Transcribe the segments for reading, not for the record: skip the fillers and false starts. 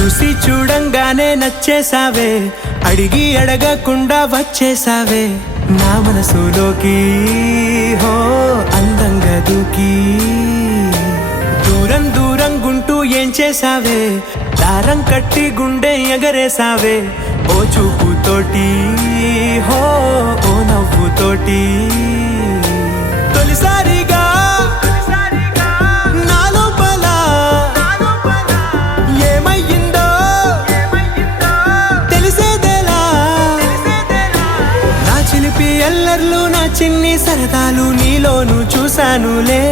చూసి చూడంగానే నచ్చేసావే, అడిగి అడగకుండా వచ్చేసావే నా మనసులోకి. హో అందంగా దూకి దూరం దూరం గుంటూ ఏం చేసావే, దారం కట్టి గుండె ఎగరేసావే ఓ చూపుతోటి. హో ఓ నవ్వుతోటి తొలిసారిగా నా లోపల ఏమయ్యిందో తెలిసేదేలా. నా చిలిపి ఎల్లర్లు నా చిన్ని సరదాలు నీలోను చూశానులే.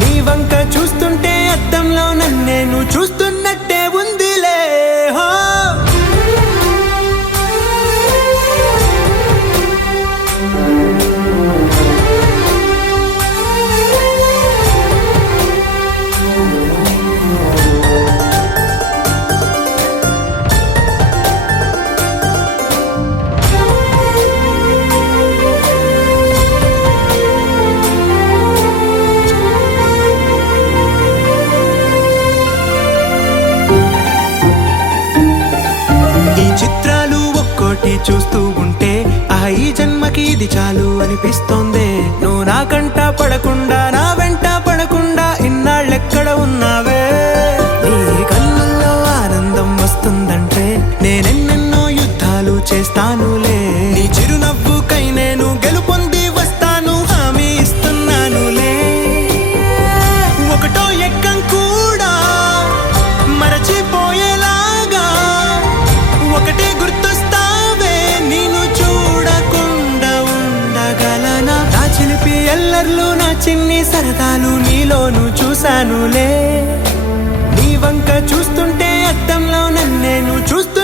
నీ వంక చూస్తుంటే అద్దంలో నన్నేను చూస్తున్నట్టే ఉందిలే. హో చూస్తూ ఉంటే ఈ జన్మకి ఇది చాలు అనిపిస్తోందే. నువ్వు నా కంట పడకుండా నా వెంట పడకుండా ఇన్నాళ్ళెక్కడ ఉన్నావే. నీ కళ్ళల్లో ఆనందం వస్తుందంటే నేనెన్నెన్నో యుద్ధాలు చేస్తానులే. నీ చిరునవ్వుకై నేను గెలుపొంది వస్తాను హామీ ఇస్తున్నానులే. ఒకటో ఎక్కం కూడా మరచిపోయేలాగా ఒకటే గుర్తు ఎల్లర్లు నా చిన్ని సరదాలు నీలోను చూశానులే. నీ వంక చూస్తుంటే అద్దంలో నన్నేను చూస్తూ